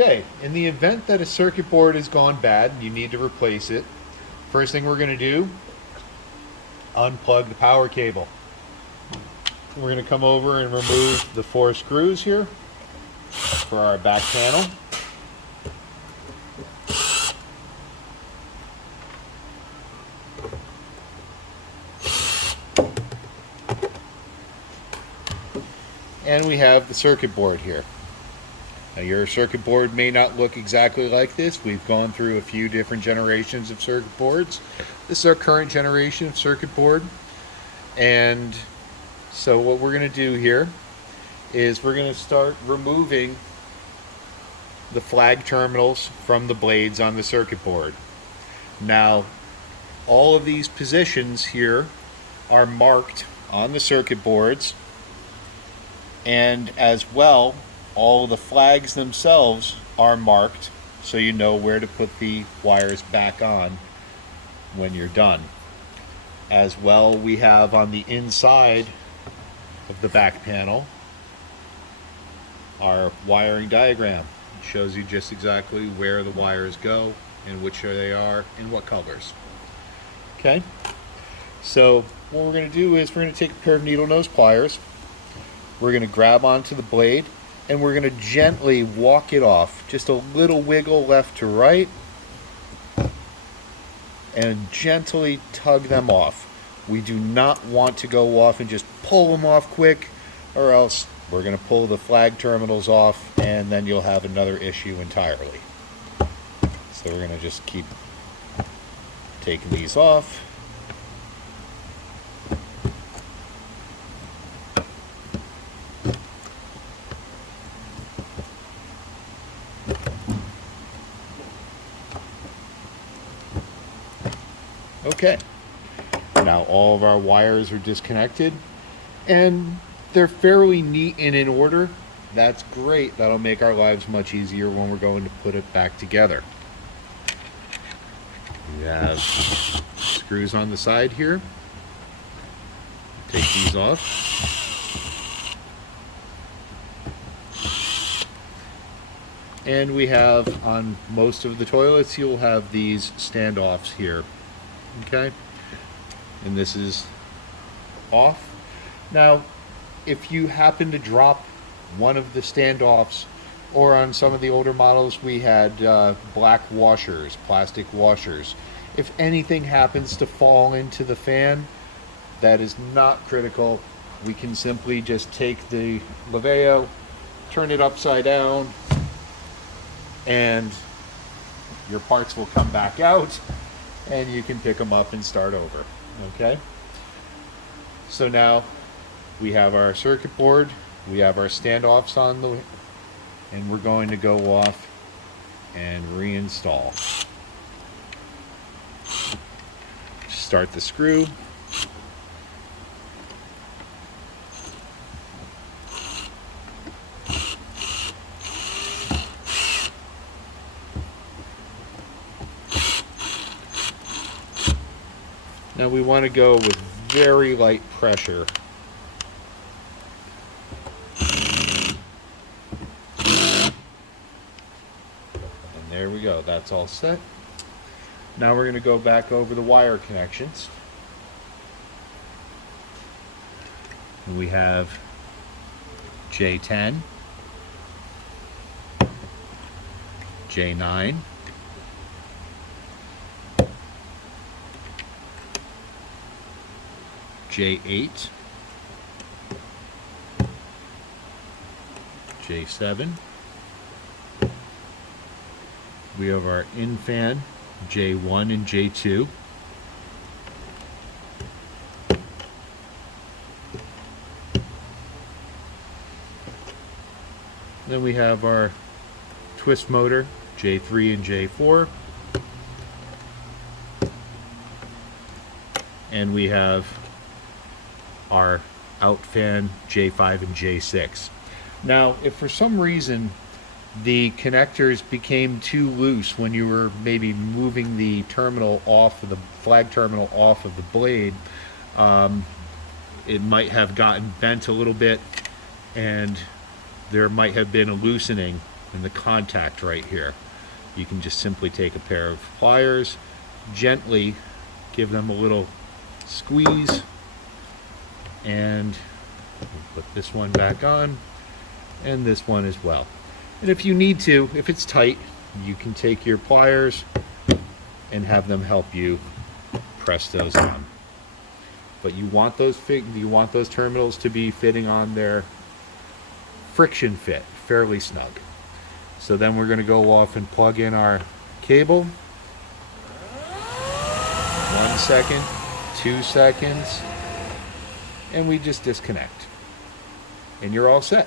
Okay, in the event that a circuit board has gone bad and you need to replace it, first thing we're going to do, unplug the power cable. We're going to come over and remove the 4 screws here for our back panel. And we have the circuit board here. Now, your circuit board may not look exactly like this. We've gone through a few different generations of circuit boards. This is our current generation of circuit board. And so what we're going to do here is we're going to start removing the flag terminals from the blades on the circuit board. Now, all of these positions here are marked on the circuit boards, and as well, all of the flags themselves are marked so you know where to put the wires back on when you're done. As well, we have on the inside of the back panel our wiring diagram. It shows you just exactly where the wires go and which they are and what colors. Okay, so what we're going to do is we're going to take a pair of needle nose pliers. We're going to grab onto the blade and we're going to gently walk it off. Just a little wiggle left to right and gently tug them off. We do not want to go off and just pull them off quick, or else we're going to pull the flag terminals off and then you'll have another issue entirely. So we're going to just keep taking these off. Okay, now all of our wires are disconnected and they're fairly neat and in order. That's great. That'll make our lives much easier when we're going to put it back together. We have screws on the side here. Take these off. And we have, on most of the toilets, you'll have these standoffs here. Okay, and this is off. Now, if you happen to drop one of the standoffs, or on some of the older models we had black washers, plastic washers. If anything happens to fall into the fan, that is not critical. We can simply just take the Laveo, turn it upside down, and your parts will come back out and you can pick them up and start over. Okay, so now we have our circuit board, we have our standoffs on the, and we're going to go off and reinstall. Start the screw. Now we want to go with very light pressure. And there we go, that's all set. Now we're going to go back over the wire connections. We have J10, J9, J8, J7. We have our in fan, J1 and J2. Then we have our twist motor, J3 and J4. And we have our out fan, J5 and J6. Now, if for some reason the connectors became too loose when you were maybe moving the terminal off of the flag terminal off of the blade, it might have gotten bent a little bit and there might have been a loosening and the contact right here. You can just simply take a pair of pliers, gently give them a little squeeze, and put this one back on, and this one as well. And if you need to, if it's tight, you can take your pliers and have them help you press those on. But you want those terminals to be fitting on there friction fit, fairly snug. So then we're going to go off and plug in our cable. 1 second, 2 seconds, and we just disconnect. And you're all set.